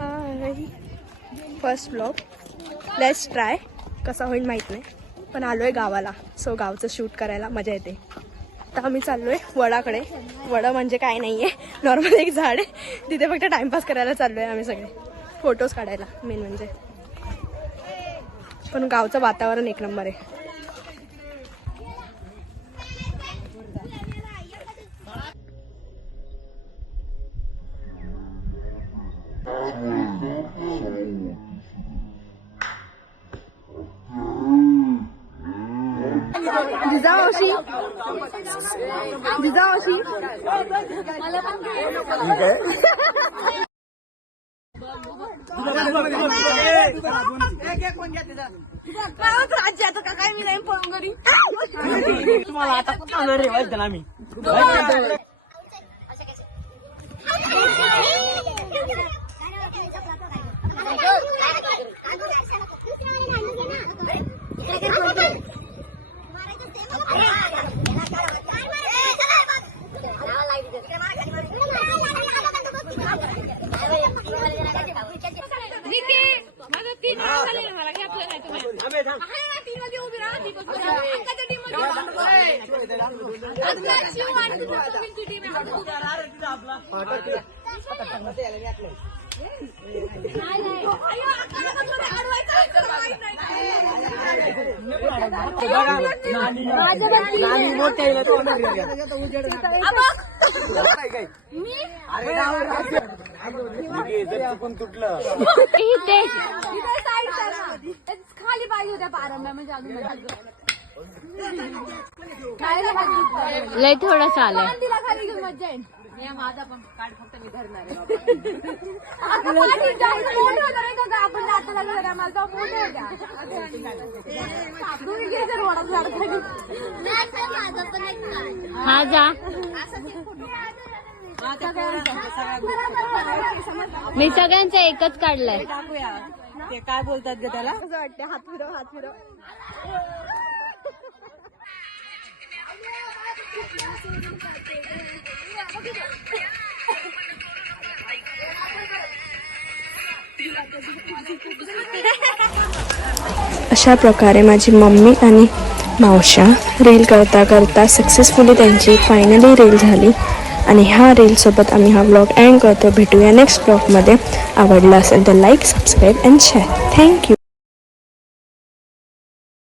High, first blog. Let's try. कसा होईल माहीत नाही, पण आलो आहे गावाला. सो गावचं शूट करायला मजा येते. आता आम्ही चाललो आहे वडाकडे. वडा म्हणजे काय नाही आहे, नॉर्मल एक झाड आहे. तिथे फक्त टाइमपास करायला चाललो आहे आम्ही सगळे, फोटोज काढायला मेन म्हणजे. पण गावचं वातावरण एक नंबर आहे. जिजामावशी, जिजामावशी राज्य आता का काय मी नाही पळून घरी. तुम्हाला आता कुठं रे वाजता आम्ही खाली पाहिजे होत्या पारंब्या म्हणजे अजून लय थोडंसं आलंय. तिला खाली घेऊन मज्जा येईल. माझा पण कार्ड फक्त मी धरणार आहे. आपण जाताना मला मोठे होत्या. हा जा. मी सगळ्यांचा एकच काढलाय. ते काय बोलतात ग त्याला? असं वाटतं हात फिरव, हात फिरव. अशा प्रकारे माझी मम्मी आणि मावशा रील करता करता सक्सेसफुली त्यांची फायनली रील झाली. आणि ह्या रीलसोबत आम्ही हा ब्लॉग एंड करतो. भेटूया नेक्स्ट ब्लॉगमध्ये. आवडला असेल तर like, subscribe and share. Thank you.